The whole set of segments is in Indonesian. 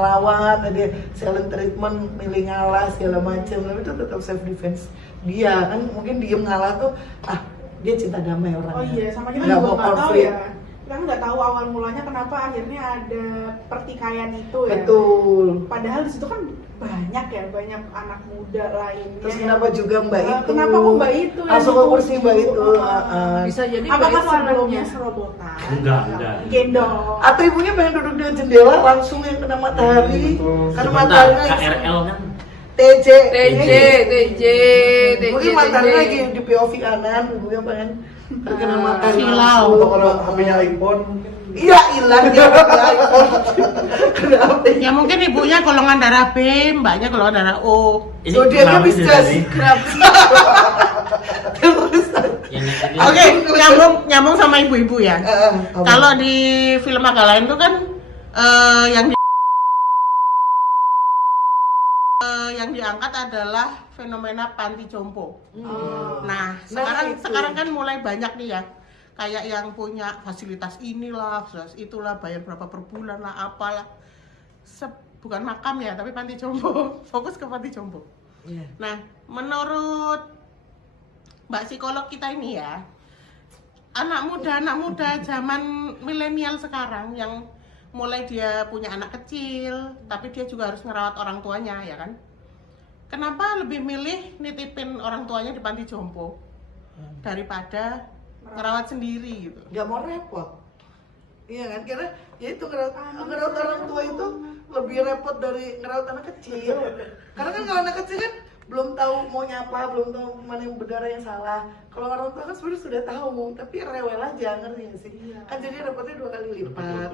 ngelawat, ada silent treatment, milih ngalah segala macam, tapi itu tetap self defense. Dia kan mungkin diem ngalah tuh, dia cinta damai orangnya. Oh iya, sama kita nggak juga mau nggak tahu konflik. ya. Kita kan nggak tahu awal mulanya kenapa akhirnya ada pertikaian itu ya. Betul. Padahal di situ kan banyak anak muda lainnya. Terus kenapa juga Mbak itu? Kenapa kok Mbak itu? Langsung ke kursi Mbak itu. Bisa jadi Apakah Mbak sebelumnya itu serobotan? Enggak. Gendong. Atau ibunya pengen duduk di jendela langsung yang kena matahari. Karena matahari lagi KRL kan TJ. Mungkin matahari lagi di POV kanan, ibunya pengen terkena matahari silau. langsung. Kalau HP-nya iPhone, Iya, hilang dia pakai iPhone. Kenapa? Ya mungkin ibunya golongan darah B, mbaknya golongan darah O. ini Zodiaknya kenapa sih Pisces. tadi? Terus Yang tadi Oke, nyambung sama ibu-ibu ya. Kalau di film agak lain tuh kan yang diangkat adalah fenomena panti jompo. Nah, sekarang kan mulai banyak nih ya. Kayak yang punya fasilitas inilah, fasilitas itulah, bayar berapa per bulan lah, apalah. Bukan makam ya, tapi panti jompo. Fokus ke panti jompo. Iya. Nah, menurut Mbak psikolog kita ini ya, anak muda zaman milenial sekarang yang mulai dia punya anak kecil, tapi dia juga harus ngerawat orang tuanya, ya kan? Kenapa lebih milih nitipin orang tuanya di panti jompo daripada ngerawat sendiri gitu? Gak mau repot. Iya kan? Karena ya itu ngerawat orang tua itu lebih repot dari ngerawat anak kecil. Karena kan kalau anak kecil kan belum tahu mau nyapa, belum tahu mana yang benar yang salah. Kalau orang tua kan sebenarnya sudah tahu, tapi rewel aja, ngerti gak sih? Kan jadi repotnya 2 kali lipat.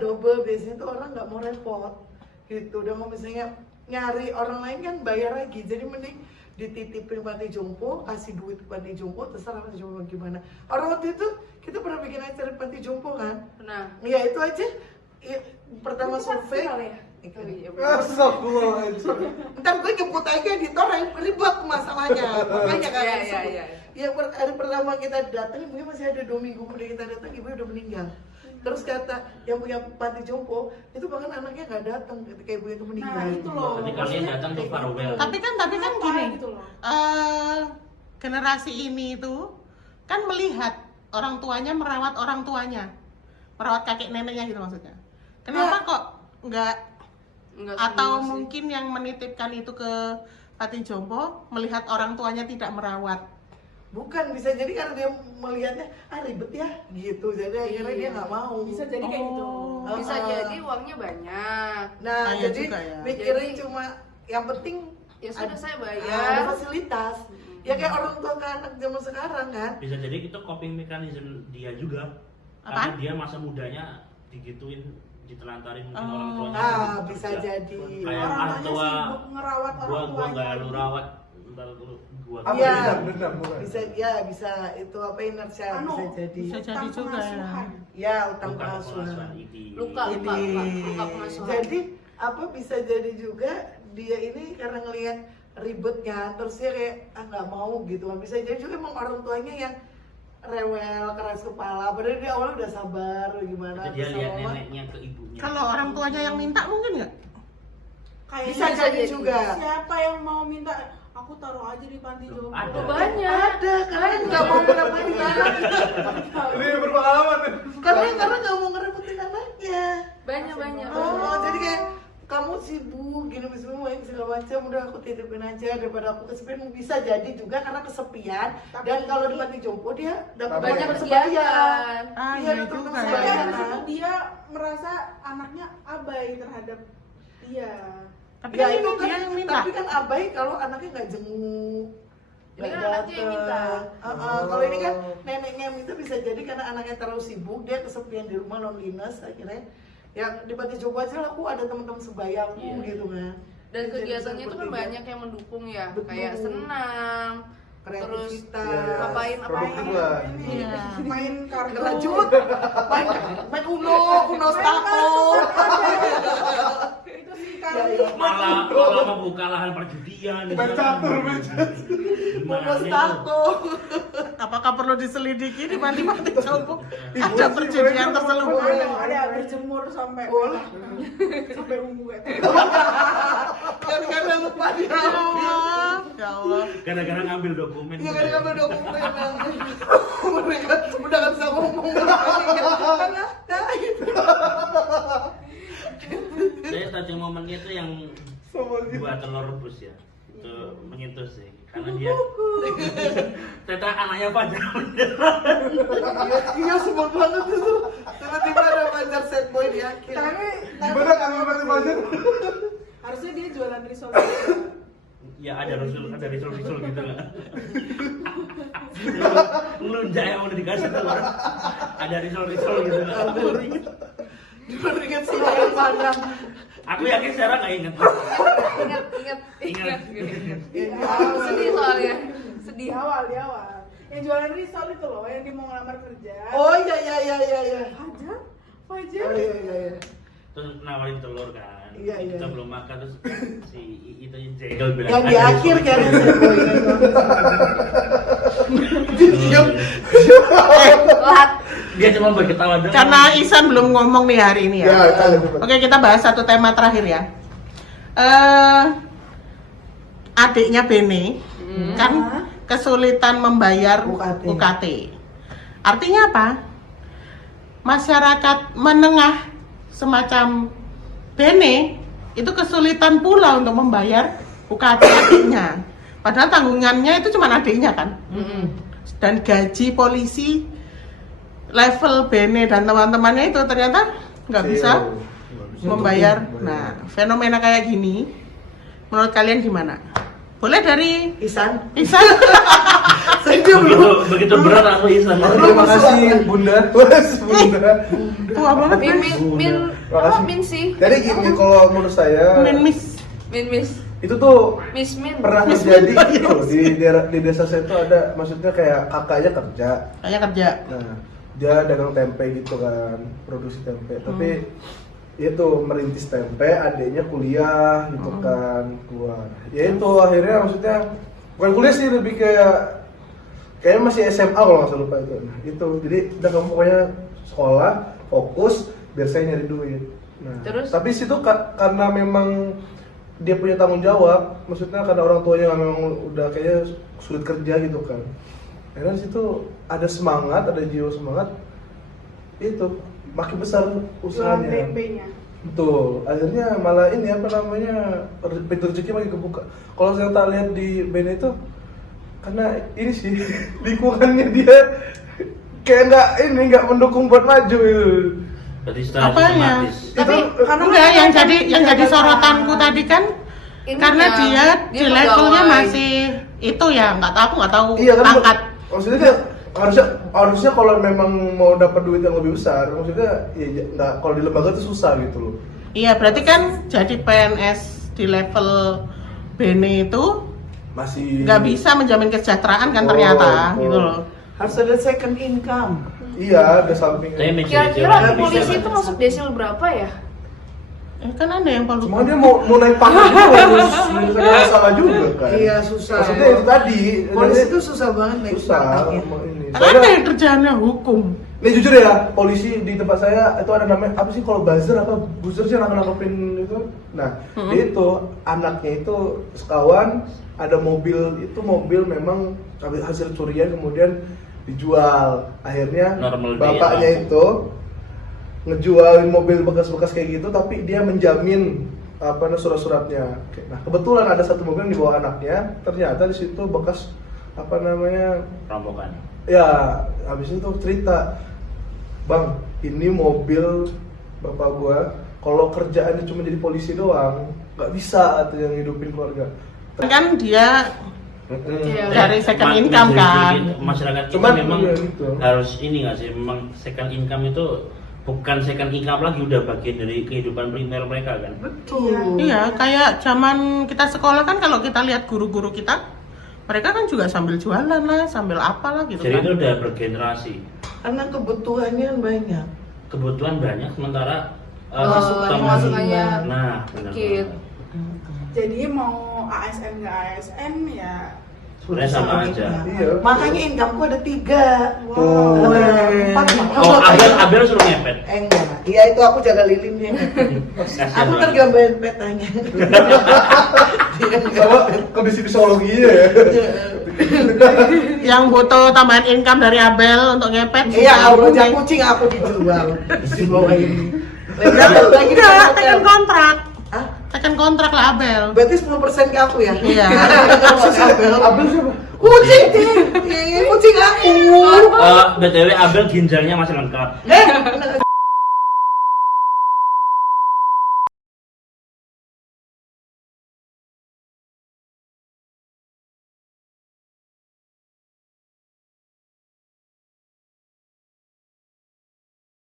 Double biasanya tuh orang nggak mau repot. Gitu. Udah mau misalnya nyari orang lain kan bayar lagi. Jadi mending dititipin panti jompo, kasih duit ke panti jompo, terserah panti jompo gimana. Orang waktu itu kita pernah bikin acara di panti jompo kan? Nah, Ya itu aja. Ya, pertama survei. Ntar gue jemput aja editor yang ribet masalahnya. Makanya kan. Ya hari pertama kita datang, ibunya masih ada 2 minggu kemudian kita datang, ibunya udah meninggal. Terus kata yang punya panti jompo itu bahkan anaknya nggak datang ketika ibunya itu meninggal. Nah itu loh. Nanti kalian datang ke farewell. tapi kan gini, gitu loh. generasi ini itu kan melihat orang tuanya merawat orang tuanya, merawat kakek neneknya gitu maksudnya. Kenapa kok nggak atau mungkin yang menitipkan itu ke panti jompo melihat orang tuanya tidak merawat? Bukan, bisa jadi karena dia melihatnya ribet ya gitu, jadi akhirnya dia nggak mau. Bisa jadi kayak gitu. Bisa jadi uangnya banyak. Nah, iya jadi juga ya. mikirnya Jadi- cuma yang penting Ya sudah saya ada bayar. fasilitas. Ya kayak orang tua ke anak zaman sekarang kan. Bisa jadi itu coping mechanism dia juga. Apaan? Karena dia masa mudanya digituin, ditelantarin mungkin Oh. orang tuanya. Bisa kerja. jadi. Kayak Orang ah tuanya tua, sibuk ngerawat orang gua tuanya. nggak lu rawat, ntar gua. Iya. dendam bukan? Bisa itu apa inersia Anu, bisa jadi. Bisa jadi Utang juga ya. pengasuhan. Ya, utang Bukan pengasuhan. pengasuhan ini. Luka pengasuhan. Jadi apa bisa jadi juga dia ini karena ngelihat ribetnya terus dia kayak nggak mau gitu. Bisa jadi juga emang orang tuanya yang rewel, keras kepala, padahal dia awalnya udah sabar gimana. Dia terus lihat lama-lama neneknya ke ibunya. Kalau orang tuanya yang minta mungkin nggak? Kayaknya bisa jadi juga. Siapa yang mau minta? Aku taruh aja di panti jompo. Ada. Banyak. Ada, karena nggak mau ngerepotin anaknya. Ini berpengalaman nih. Karena nggak mau ngerepotin anaknya. Banyak. Oh, jadi kayak kamu sibuk gini semua segala macam, udah aku titipin aja daripada aku kesepian. Bisa jadi juga karena kesepian. Tapi Dan kalau di panti jompo dia dapat Banyak banyak persembahyan. kegiatan. Iya, Iya betul, juga betul. ya. Tapi Iya. habis itu dia merasa anaknya abai terhadap dia. Tapi Ya kan itu ini kan, dia yang minta. tapi kan abai kalau anaknya nggak jenguk. Ini kan anaknya yang minta. Kalau ini kan neneknya yang minta, bisa jadi karena anaknya terlalu sibuk, dia kesepian di rumah, loneliness akhirnya. Ya di panti jompo aja lah, aku ada teman-teman sebayaku Iya. gitu kan. Dan Jadi kegiatannya itu kan bertiga. banyak yang mendukung ya. Betul. Kayak senam, terus Kreativitas. ngapain Produktif lah. Iya. Main kartu. Ngerajut, main Uno Stako. Itu sih malah membuka lahan perjudian. Main catur, main Bungkus tato. Apakah perlu diselidiki di panti-panti jompo ada perjudian terselubung? Ada berjemur sampai sampai ungu ya. Gara-gara lupa dia. Ya Allah. Gara-gara ngambil dokumen. Iya kan ngambil dokumen. Mereka udah nggak bisa ngomong. Nah, gitu. Saya touching momennya itu yang buat telur rebus ya. Itu menyentuh sih. Karena dia ternyata anaknya Fajar. Iya sebel banget itu. Tiba-tiba ada Fajar set boy di akhir. Gimana kan masih Fajar? Harusnya dia jualan risol. Ya ada risol gitu nggak? Ngelunjak yang udah dikasih telur. Ada risol gitu nggak? Dibandingkan si Bayang Padang. Aku yakin sekarang nggak inget. Ingat. Iya. Sedih soalnya. Di Sedih. awal. Yang jualan risol itu loh, yang dia mau ngelamar kerja. Oh iya. Fajar? Oh iya. Terus nawarin telur kan. Iya. Kita belum makan terus si itu jengkel bilang. Yang di "Ada akhir risol." kan set boy. Diam. Lat. Dia cuma berketawa doang. Karena Isan belum ngomong nih hari ini ya. Ya, kalian coba. Oke, kita bahas satu tema terakhir ya. Adiknya Bene kan kesulitan membayar UKT. UKT. Artinya apa? Masyarakat menengah semacam Bene itu kesulitan pula untuk membayar UKT adiknya. Padahal tanggungannya itu cuma adiknya kan. Dan gaji polisi level Bene dan teman-temannya itu ternyata nggak bisa membayar. Nah, fenomena kayak gini, menurut kalian gimana? Boleh dari Isan. Isan? Saya dia belum. Begitu berat aku Isan. Terima kasih Bunda. Bunda. Tua banget kan? Min sih. Jadi gini, kalau menurut saya Miss. Min itu tuh Miss Min. pernah Miss terjadi Min gitu loh. Di desa saya tuh ada, maksudnya kayak kakaknya kerja. Kayak kerja. Nah, dia dagang tempe gitu kan, produksi tempe. Tapi itu merintis tempe, adiknya kuliah gitu kan, keluar. Ya itu akhirnya maksudnya bukan kuliah sih, lebih kayaknya masih SMA kalau nggak salah lupa itu. Nah, itu jadi udah kamu pokoknya sekolah fokus biar saya nyari duit. Nah, Terus? tapi situ karena memang dia punya tanggung jawab, maksudnya karena orang tuanya memang udah kayaknya sulit kerja gitu kan. Akhirnya di situ ada semangat, ada jiwa semangat, itu makin besar Jualan usahanya. tempenya. Betul, akhirnya malah ini apa namanya, pintu rezeki makin kebuka. Kalau saya tak lihat di band itu, karena ini sih lingkungannya dia kayak nggak mendukung buat maju itu. Berarti secara Apanya? sistematis. Tapi karena Enggak, yang jadi sorotanku tadi kan ini karena ya, dia di pegawai. levelnya masih itu ya, nggak tahu Iya kan, pangkat. maksudnya dia harusnya kalau memang mau dapat duit yang lebih besar, maksudnya ya nggak, kalau di lembaga itu susah gitu loh. Iya, berarti kan jadi PNS di level Bene itu Masih nggak bisa menjamin kesejahteraan kan Oh, ternyata betul. gitu loh. Harus ada second income. Iya, ada samping. Tapi Kira-kira Bisa, polisi bisa. itu masuk desil berapa ya? Kan ada yang perlu. Cuma dia mau naik pangkat itu harus salah juga kan. Iya susah. Maksudnya itu tadi. Polisi itu susah banget naik susah. pangkatnya. Sama ini. Kan ada yang kerjaannya hukum. Nih jujur ya, polisi di tempat saya itu ada namanya apa sih, kalau buzzer apa buzzer sih, nangkepin itu. Nah, dia itu anaknya itu sekawan, ada mobil, itu mobil memang hasil curian kemudian dijual. Akhirnya Normal day bapaknya ya. itu ngejualin mobil bekas-bekas kayak gitu, tapi dia menjamin apa surat-suratnya. Nah, kebetulan ada satu mobil yang dibawa anaknya, ternyata di situ bekas apa namanya, Rampokan. ya habis itu cerita, bang, ini mobil bapak gua, kalau kerjaannya cuma jadi polisi doang nggak bisa atau yang hidupin keluarga. Kan dia Iya. dari second Ma- income kan. Masyarakat kita Cuman, memang iya, gitu. harus ini nggak sih, memang second income itu bukan second income lagi, udah bagian dari kehidupan primer mereka kan. Betul. Iya, kayak zaman kita sekolah kan kalau kita lihat guru-guru kita, mereka kan juga sambil jualan lah, sambil apalah gitu Jadi kan. itu udah bergenerasi. Karena kebutuhannya banyak. Kebutuhan banyak, sementara Masukannya Nah, benar. dikit. Jadi mau ASN nggak ASN ya. Sebenarnya sama aja. Iya. Makanya incomeku ada 3. Tuh. 4 Oh, Abel suruh ngepet. enggak. Iya itu aku jaga lilinnya. Kasihan Aku banget. tergambarin petanya. Sama kondisi psikologinya ya. Yang butuh tambahan income dari Abel untuk ngepet. Iya, aku aku kucing aku dijual. Di bawah ini. Lagi Udah, tekan kontrak. Hah? Tekan kontrak lah Abel. Berarti 10% ke aku ya? Iya. Abel siapa? Kucing, kucing aku. BTW Abel ginjalnya masih lengkap.